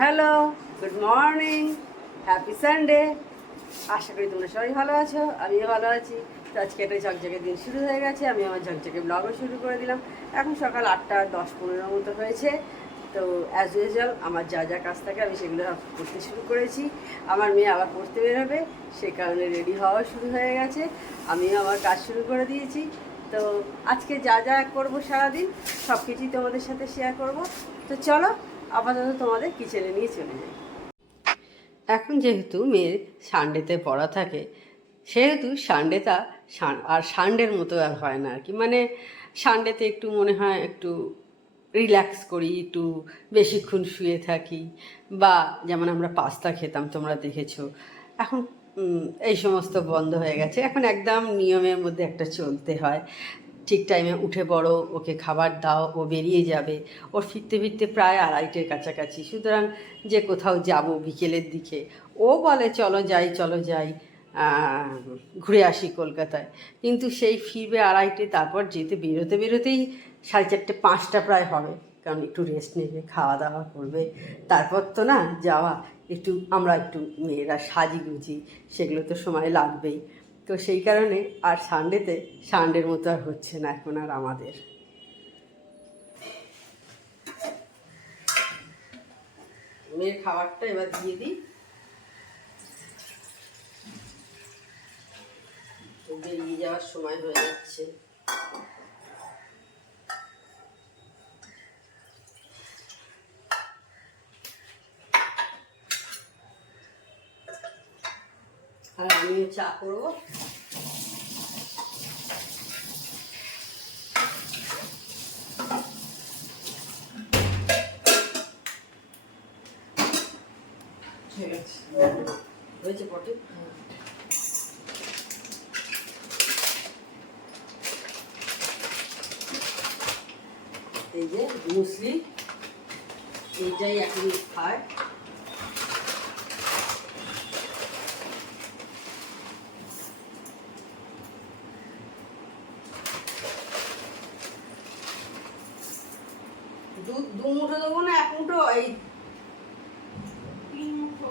Hello good morning happy Sunday আশা করি তোমরা সবাই ভালো আছো, আমিও ভালো আছি। তো আজকে একটা ঝকঝকে দিন শুরু হয়ে গেছে, আমি আমার ঝকঝকে ব্লগও শুরু করে দিলাম। এখন সকাল আটটা দশ পনেরো মতো হয়েছে। তো অ্যাজ ইউজুয়াল আমার যা যা কাজ থাকে আমি সেগুলো করতে শুরু করেছি। আমার মেয়ে আবার পড়তে বেরোবে, সে কারণে রেডি হওয়া শুরু হয়ে গেছে। আমিও আমার কাজ শুরু করে দিয়েছি। তো আজকে যা যা করব সারাদিন সব কিছুই তোমাদের সাথে শেয়ার করব। তো চলো আপাতত তোমাদের কিচেনে নিয়ে চলে যাই। এখন যেহেতু মেয়ের সানডেতে পড়া থাকে, সেহেতু সানডেটা সান- আর সানডের মতো আর হয় না আর কি মানে সানডেতে একটু মনে হয় একটু রিল্যাক্স করি, একটু বেশিক্ষণ শুয়ে থাকি। বা যেমন আমরা পাস্তা খেতাম, তোমরা দেখেছ। এখন এই সমস্ত বন্ধ হয়ে গেছে। এখন একদম নিয়মের মধ্যে একটা চলতে হয়। ঠিক টাইমে উঠে পড়ো ওকে খাবার দাও, ও বেরিয়ে যাবে। ওর ফিরতে ফিরতে প্রায় আড়াইটের কাছাকাছি। সুতরাং যে কোথাও যাব বিকেলের দিকে। ও বলে, চলো যাই চলো যাই। ঘুরে আসি কলকাতায়। কিন্তু সেই ফিরবে আড়াইটে, তারপর যেতে বেরোতে বেরোতেই সাড়ে চারটে, পাঁচটা প্রায় হবে। কারণ একটু রেস্ট নেবে, খাওয়া দাওয়া করবে। তারপর তো না, যাওয়া। একটু, আমরা একটু মেয়েরা সাজি গুজি সেগুলো তো সময় লাগবেই। তো সেই কারণে আর সানডেতে সানডের মতো আর হচ্ছে না এখন আর আমাদের। মেয়ের খাবারটা এবার দিয়ে দিই। বেরিয়ে যাওয়ার সময় হয়ে যাচ্ছে। আর আমিও চা করব। হয়েছে পটে? এই যে মুসলি এইটাই এখন খায় দু দু মুঠো দেবো না এক মুঠো এই তিন মুঠো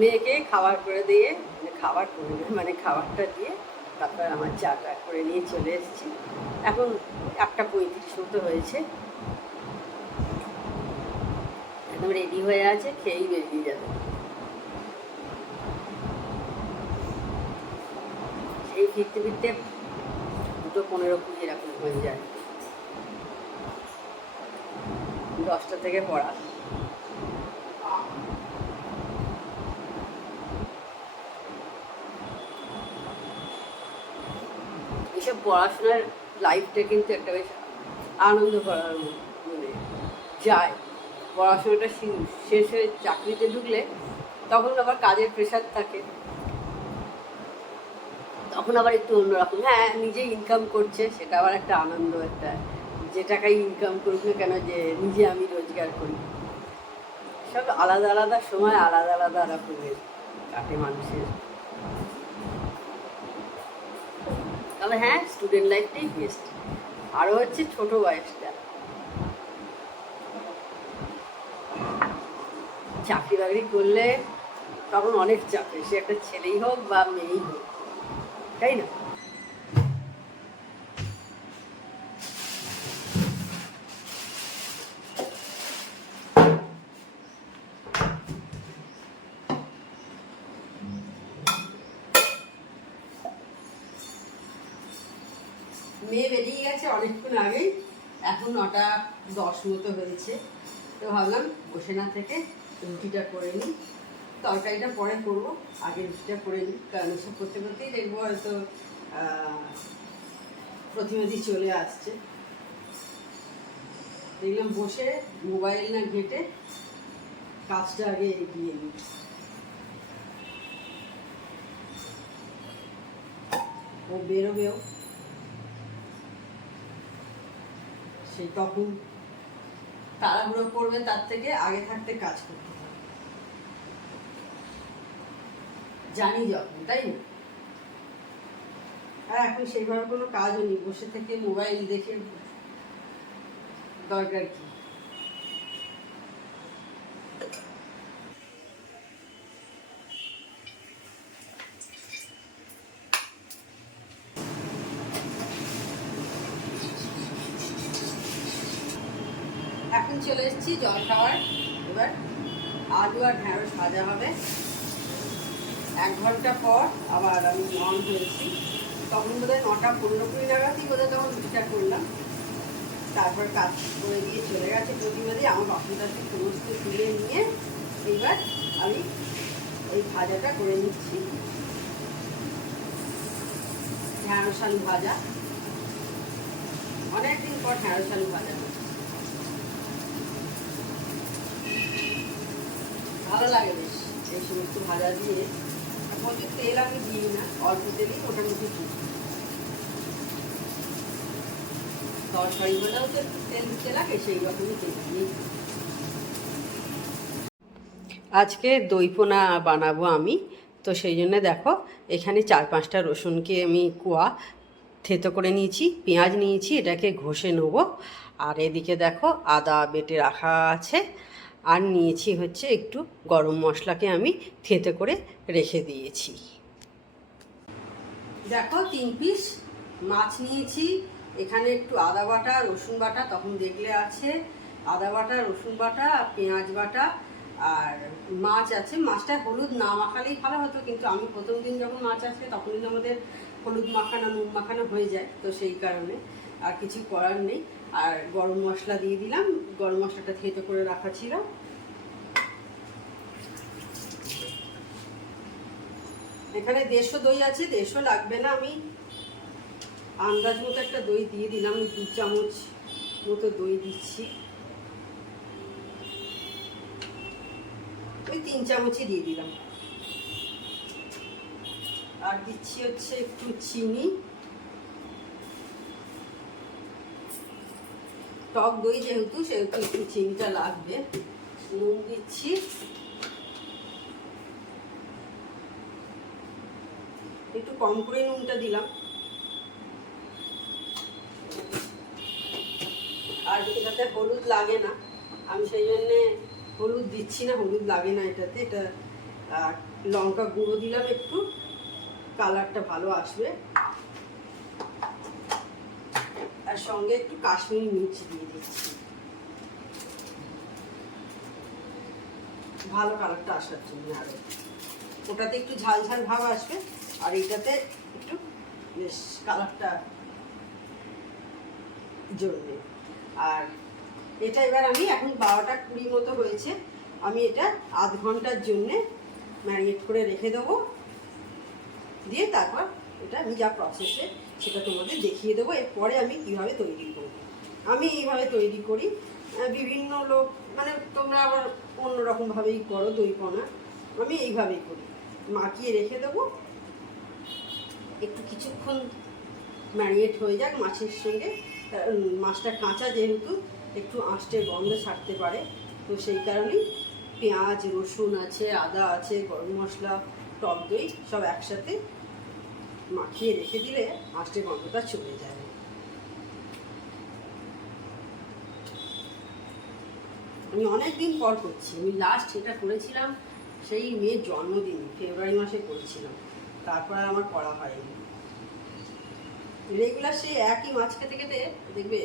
মেয়েকে খাবার করে দিয়ে মানে খাবার করে মানে খাবারটা দিয়ে তারপর আমার চা চাটা করে নিয়ে চলে এসেছি। এখন একটা পঁয়ত্রিশ মতো হয়েছে। একদম রেডি হয়ে আছে, খেয়েই বেরিয়ে যাবে। এই ফিরতে ফিরতে দুটো পনেরো কুড়ি এরকম হয়ে যায়। দশটা থেকে পড়া। পড়াশোনার লাইফটা কিন্তু একটা বেশ আনন্দ করার মানে যায়। পড়াশোনাটা শেষ হয়ে চাকরিতে ঢুকলে তখন আবার কাজের প্রেশার থাকে। তখন আবার একটু অন্যরকম হ্যাঁ নিজে ইনকাম করছে, সেটা আবার একটা আনন্দ, একটা যে টাকাই ইনকাম করুক না কেন, যে নিজে আমি রোজগার করি। সব আলাদা আলাদা সময়, আলাদা আলাদা রকমের কাটে মানুষের। তবে হ্যাঁ স্টুডেন্ট লাইফটাই বেস্ট আরও হচ্ছে ছোট বয়সটা চাকরি বাকরি করলে তখন অনেক চাপে সে একটা ছেলেই হোক বা মেয়েই হোক। তাই না? মেয়ে বেরিয়ে গেছে অনেকক্ষণ আগেই। এখন নটা দশ মতো হয়েছে। তো ভাবলাম বসে না থেকে রুটিটা করে নিই। তরকারিটা পরে করব, আগে রুটিটা করে নিই। কারণ এসব করতে করতেই দেখব হয়তো প্রতিনিধি চলে আসছে। দেখলাম বসে মোবাইল না ঘেটে কাজটা আগে এগিয়ে নিই। ও বেরোবেও। সেই তখন তাড়াহুড়ো করবে তার থেকে, আগে থাকতে কাজ করতে হবে। জানি যখন, তাই না? আর এখন সেইভাবে কোনো কাজও নেই, বসে থেকে মোবাইল দেখে দরকার কি এখন চলে এসেছি জল খাওয়ার। এবার আলু আর ঢ্যাঁড়স ভাজা হবে। এক ঘণ্টা পর আবার আমি অন হয়েছি তখন বোধহয় নটা পনেরো কুড়ি নাগাদই বোধহয় তখন রুটিটা করলাম। তারপর কাজ করে দিয়ে চলে গেছে প্রতিবাদী আমার বাসনটাকে সমস্ত তুলে নিয়ে এইবার আমি এই ভাজাটা করে নিচ্ছি। ঢ্যাঁড়স আলু ভাজা। অনেকদিন পর ঢ্যাঁড়স আলু ভাজা। ভালো লাগে বেশ। এই সমস্ত ভাজা দিয়ে প্রচুর তেল আমি দিই না, অল্প তেলেই মোটামুটি দিই। তরকারি হলেও তো তেল দিতে লাগে, সেই রকমই তেল দিই। আজকে দইপোনা বানাবো আমি, তো সেই জন্য দেখো, এখানে চার পাঁচটা রসুনকে আমি কোয়া থেতো করে নিয়েছি, পেঁয়াজ নিয়েছি, এটাকে ঘষে নেব। আর এদিকে দেখো আদা বেটে রাখা আছে। আর নিয়েছি হচ্ছে একটু গরম মশলাকে আমি থেতো করে রেখে দিয়েছি। দেখো তিন পিস মাছ নিয়েছি। এখানে একটু আদা বাটা, রসুন বাটা তখন দেখলে আছে। আদা বাটা, রসুন বাটা, পেঁয়াজ বাটা আর মাছ আছে। মাছটা হলুদ না মাখালেই ভালো হতো, কিন্তু আমি প্রথম দিন যখন মাছ আসে তখন কিন্তু আমাদের হলুদ মাখানো, নুন মাখানো হয়ে যায়, তো সেই কারণে। আর কিছু করার নেই। আর গরম মশলা দিয়ে দিলাম। গরম মশলাটা থেতো করে রাখা ছিল। এখানে দেড়শো দই আছে, দেড়শো লাগবে না আমি। আন্দাজ মতো একটা দই দিয়ে দিলাম দু চামচ মতো দই দিচ্ছি। ওই তিন চামচই দিয়ে দিলাম। আর দিচ্ছি হচ্ছে একটু চিনি। টক দই যেহেতু, সেহেতু একটু চিনিটা লাগবে। নুন দিচ্ছি। একটু কম করে নুনটা দিলাম। আর এটাতে হলুদ লাগে না। আমি সেই জন্যে হলুদ দিচ্ছি না, হলুদ লাগে না এটাতে। এটা লঙ্কা গুঁড়ো দিলাম একটু। কালারটা ভালো আসবে। আর সঙ্গে একটু কাশ্মীরি মির্চ দিয়ে দিচ্ছি। ভালো কালারটা আসার জন্য আরও। ওটাতে একটু ঝাল ঝাল ভাব আসবে, আর এইটাতে একটু বেশ কালারটা জন্য আর এটা এবার আমি এখন বারোটা কুড়ি মতো হয়েছে, আমি এটা আধ ঘণ্টার জন্যে ম্যারিনেট করে রেখে দেবো। দিয়ে তারপর এটা আমি যা প্রসেসে সেটা তোমাদের দেখিয়ে দেবো। এরপরে আমি কীভাবে তৈরি করব। আমি এইভাবে তৈরি করি। বিভিন্ন লোক মানে তোমরা আবার অন্যরকমভাবেই করো দই পোনা আমি এইভাবেই করি। মাখিয়ে রেখে দেবো। একটু কিছুক্ষণ ম্যারিনেট হয়ে যাক মাছের সঙ্গে। মাছটা কাঁচা যেহেতু, একটু আঁশটে গন্ধ ছাড়তে পারে। তো সেই কারণেই পেঁয়াজ, রসুন আছে, আদা আছে, গরম মশলা, টক দই সব একসাথে মাখিয়ে রেখে দিলে আঁশটে গন্ধটা চলে যাবে আমি অনেক দিন পর করছি। আমি লাস্ট এটা করেছিলাম, সেই মেয়ের জন্মদিন ফেব্রুয়ারি মাসে করেছিলাম। তারপর আমার করা হয়নি। রেগুলার সেই একই মাছ খেতে খেতে, দেখবে,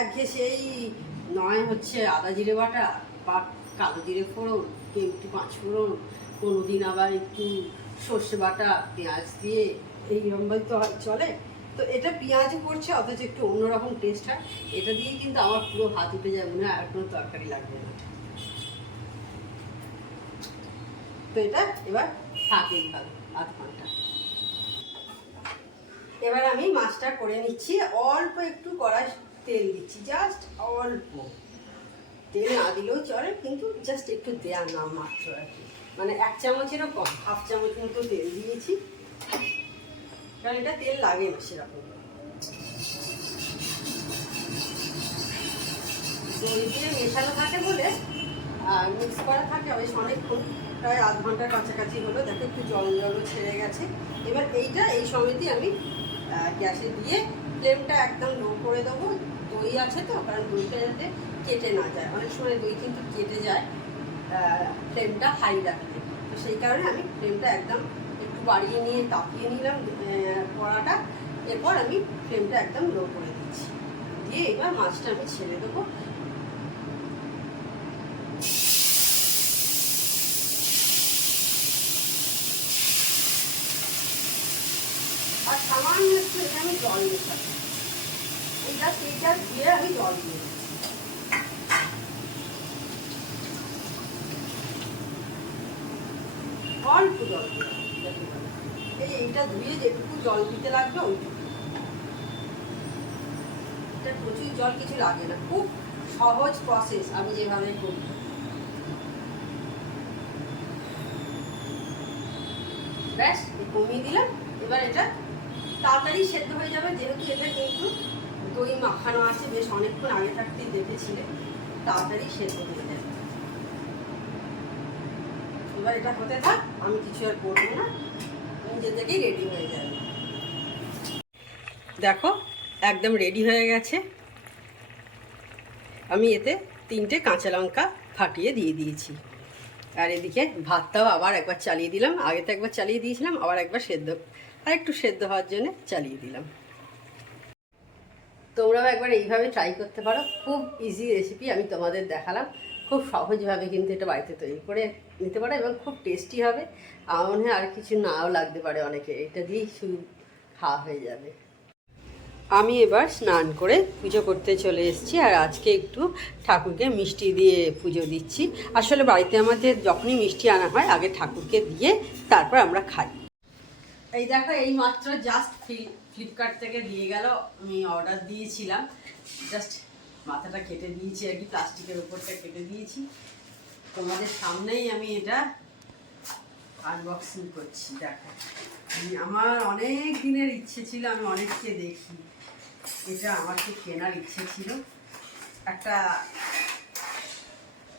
এক ঘে সেই নয় হচ্ছে আদা জিরে বাটা, বা কালো জিরে ফোড়ন কেউ একটু পাঁচ ফোড়ন, কোনো দিন আবার একটু সর্ষে বাটা, পেঁয়াজ দিয়ে এইরকমভাবে তো হয়- চলে। তো এটা পেঁয়াজও পড়ছে অথচ একটু অন্যরকম টেস্ট হয়। এটা দিয়েই কিন্তু আমার পুরো হাত উঠে যাবে না আর কোনো তরকারি লাগবে না। তো এটা এবার থাকে এইভাবে, আধ ঘণ্টা। এবার আমি মাছটা করে নিচ্ছি, অল্প একটু কড়াই তেল দিচ্ছি জাস্ট অল্প। তেল না দিলেও চলে, কিন্তু জাস্ট একটু দেয়া না মাত্র আর কি। মানে এক চামচেরও কম, হাফ চামচ মতো তেল দিয়েছি। কারণ এটা তেল লাগে না সেরকম। দই দিয়ে মেশানো থাকে বলে মিক্স করা থাকে, বেশ অনেকক্ষণ, প্রায় আধ ঘণ্টার কাছাকাছি হলো। দেখো একটু জল জলও ছেড়ে গেছে। এবার এইটা, এই সময়তেই আমি গ্যাসে দিয়ে ফ্লেমটা একদম লো করে দেবো। দই আছে তো, কারণ দইটা যাতে কেটে না যায়। অনেক সময় দই কিন্তু কেটে যায় ফ্লেমটা হাই রাখতে। তো সেই কারণে আমি ফ্লেমটা একদম বাড়িয়ে নিয়ে তাপিয়ে নিলাম কড়াটা এরপর আমি ফ্লেমটা একদম লো করে দিচ্ছি। দিয়ে এবার মাছটা আমি ছেড়ে দেবো। আর সামান্য একটু এটা আমি জল মেশাবো এইটা সেইটা দিয়ে আমি জল দিয়ে। অল্প জল দিয়ে এইটা ধুয়ে যেটুকু জল দিতে লাগবে ওইটুকু। প্রচুর জল কিছু লাগে না, খুব সহজ প্রসেস আমি যেভাবে করি। ব্যাস কমিয়ে দিলাম, এবার এটা তাড়াতাড়ি সেদ্ধ হয়ে যাবে, যেহেতু এটা কিন্তু দই মাখানো আছে, বেশ অনেকক্ষণ আগে থাকতেই দেখেছিলে, তাড়াতাড়ি সেদ্ধ হয়ে যাবে এবার এটা হতে থাক, আমি কিছু আর করব না। নিজে থেকেই রেডি হয়ে যাবে। দেখো, একদম রেডি হয়ে গেছে। আমি এতে তিনটে কাঁচা লঙ্কা ফাটিয়ে দিয়ে দিয়েছি। আর এদিকে ভাতটাও আবার একবার চালিয়ে দিলাম। আগে তো একবার চালিয়ে দিয়েছিলাম, আবার একবার সেদ্ধ, আর একটু সেদ্ধ হওয়ার জন্য চালিয়ে দিলাম। তোমরাও একবার এইভাবে ট্রাই করতে পারো। খুব ইজি রেসিপি আমি তোমাদের দেখালাম। খুব সহজভাবে কিন্তু এটা বাড়িতে তৈরি করে নিতে পারে এবং খুব টেস্টি হবে। আমার মনে হয় আর কিছু নাও লাগতে পারে অনেকে, এটা দিয়েই শুধু খাওয়া হয়ে যাবে। আমি এবার স্নান করে পুজো করতে চলে এসেছি আর আজকে একটু ঠাকুরকে মিষ্টি দিয়ে পুজো দিচ্ছি। আসলে বাড়িতে আমাদের যখনই মিষ্টি আনা হয়, আগে ঠাকুরকে দিয়ে তারপর আমরা খাই। এই দেখো, এই মাত্র জাস্ট ফ্লিপকার্ট থেকে দিয়ে গেল, আমি অর্ডার দিয়েছিলাম। জাস্ট মাথাটা কেটে দিয়েছি আর কি, প্লাস্টিকের উপরটা কেটে দিয়েছি। তোমাদের সামনেই আমি এটা আনবক্সিং করছি, দেখো। আমার অনেক দিনের ইচ্ছে ছিল, আমি অনেককে দেখি। এটা আমার খুব কেনার ইচ্ছে ছিল। একটা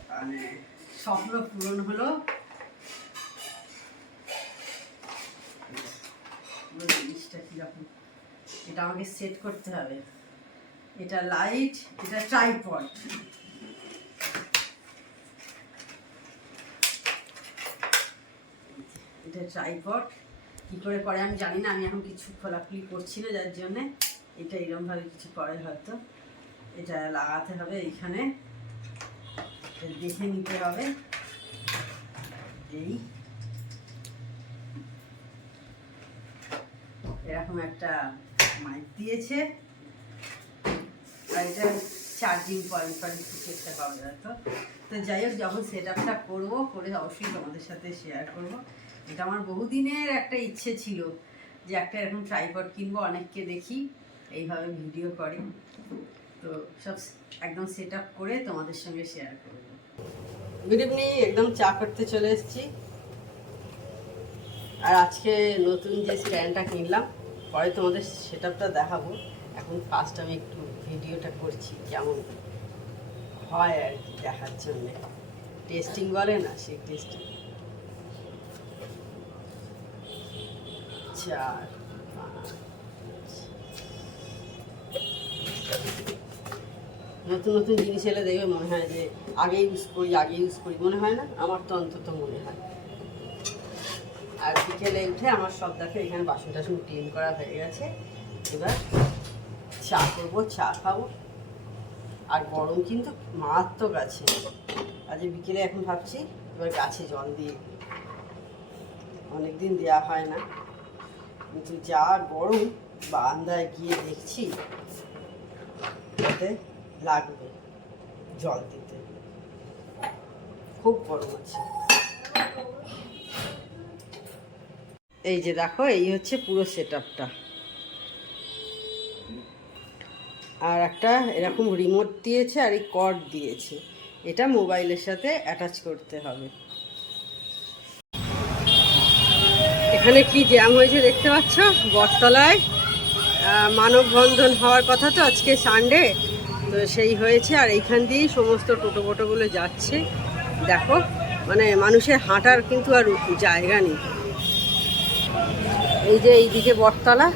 মানে স্বপ্ন পূরণ হলো। জিনিসটা কীরকম, এটা আমাকে সেট করতে হবে। এটা লাইট, এটা ট্রাইপড। এটা ট্রাইপড। কী করে করে আমি জানি না, আমি এখন কিছু খোলাখুলি করছি না যার জন্যে। এটা এরকমভাবে কিছু করে হয়তো। এটা লাগাতে হবে এইখানে। দেখে নিতে হবে। এই। এরকম একটা মাইক দিয়েছে। আর চার্জিং পয়েন্ট পয়েন্ট কিছু একটা পাওয়া হয়তো তো যাই হোক, যখন সেট আপটা করব, করে অবশ্যই তোমাদের সাথে শেয়ার করব। এটা আমার বহুদিনের একটা ইচ্ছে ছিল যে একটা এরকম ট্রাইপড কিনবো, অনেককে দেখি, এইভাবে ভিডিও করে। তো সব একদম সেট আপ করে তোমাদের সঙ্গে শেয়ার করব। গুড ইভিনিং একদম চা করতে চলে এসেছি। আর আজকে নতুন যে স্ট্যান্ডটা কিনলাম, পরে তোমাদের সেট আপটা দেখাবো। এখন ফার্স্ট আমি একটু ভিডিওটা করছি, কেমন হয় আর কি দেখার জন্যে। টেস্টিং বলে না, সেই টেস্টিং চার নতুন নতুন জিনিস এলে দেখবে মনে হয় যে আগে ইউজ করি, আগে ইউজ করি। মনে হয় না? আমার তো অন্তত মনে হয়। আর বিকেলে উঠে আমার সব দেখে এখানে বাসন টাসন ক্লিন করা হয়ে গেছে। এবার চা করব চা খাব। আর গরম কিন্তু মারাত্মক আছে। আজ বিকেলে এখন ভাবছি এবার গাছে জল দিয়ে অনেকদিন দেওয়া হয় না। কিন্তু যা গরম, বারান্দায় গিয়ে দেখছি লাগবে জল দিতে। খুব গরম আছে এই যে দেখো, এই হচ্ছে পুরো সেট আপটা আর একটা এরকম রিমোট দিয়েছে আর এই কর্ড দিয়েছে। এটা মোবাইলের সাথে অ্যাটাচ করতে হবে। এখানে কি জ্যাম হয়েছে দেখতে পাচ্ছ? বটতলায়। মানববন্ধন হওয়ার কথা তো আজকে সানডে তো সেই হয়েছে। আর এইখান দিয়েই সমস্ত টোটো ফোটোগুলো যাচ্ছে। দেখো মানে মানুষের হাঁটার কিন্তু আর জায়গা নেই। এই যে এইদিকে বটতলা।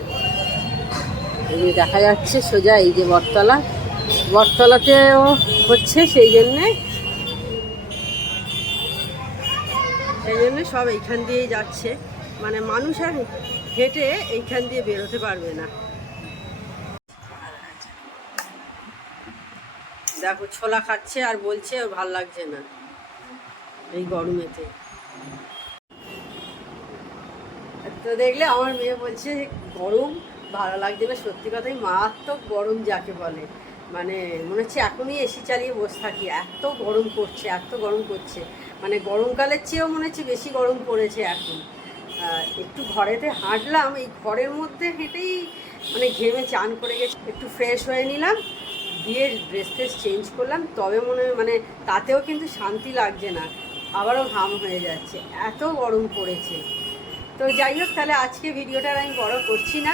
এই দেখা যাচ্ছে সোজা এই যে বটতলা। বটতলাতেও হচ্ছে সেই জন্যে। সেই জন্য সব এইখান দিয়েই যাচ্ছে। মানে মানুষ আর হেঁটে এইখান দিয়ে বেরোতে পারবে না। দেখো, ছোলা খাচ্ছে আর বলছে ওর ভালো লাগছে না। এই গরমেতে। তো দেখলে আমার মেয়ে বলছে, গরম ভালো লাগছে না, সত্যি কথাই মারাত্মক গরম যাকে বলে। মানে মনে হচ্ছে এখনই এসি চালিয়ে বসে থাকি। এত গরম করছে এত গরম করছে মানে গরমকালের চেয়েও মনে হচ্ছে বেশি গরম পড়েছে এখন। একটু ঘরেতে হাঁটলাম, এই ঘরের মধ্যে হেঁটেই মানে ঘেমে চান করে গেছে। একটু ফ্রেশ হয়ে নিলাম, দিয়ে ড্রেস ট্রেস চেঞ্জ করলাম। তবে মনে মানে তাতেও কিন্তু শান্তি লাগছে না। আবারও ঘাম হয়ে যাচ্ছে। এত গরম পড়েছে। তো যাই হোক, তাহলে আজকে ভিডিওটা আমি বড় করছি না।